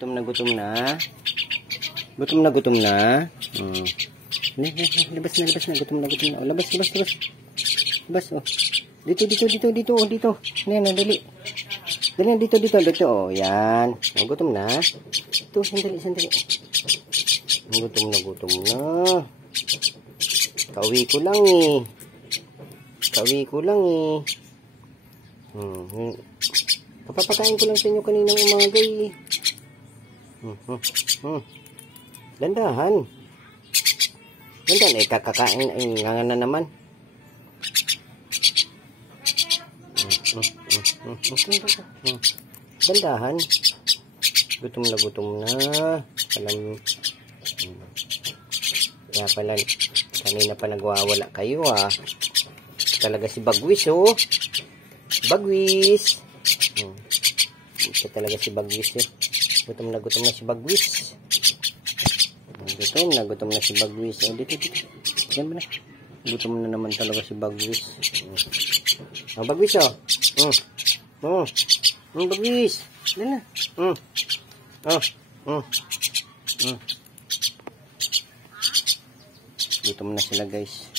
Gutom na gutom na. Gutom na gutom na. Labas na, labas na. Gutom na gutom na. Oh, labas, labas, labas. Labas, oh. Dito. Ayan, dali. Dali, dito. Oh, yan. Oh, gutom na. Ito, sandali. Gutom na. Kauwi ko lang eh. Papapakain ko lang sa inyo kaninang umaga eh. Dandahan eh, kakakain ay nga na naman. Dandahan. Gutom na. Kaya pala kanina pa nagwawala kayo ah. Talaga si Bagwis oh. Bagwis. Ito talaga si Bagwis eh. Gutom na si Bagwis. Gutom na si Bagwis. Oh, dito. Diyan ba na? Gutom na naman talaga si Bagwis. Oh, Bagwis oh. Bagwis. Dala. Gutom na sila guys.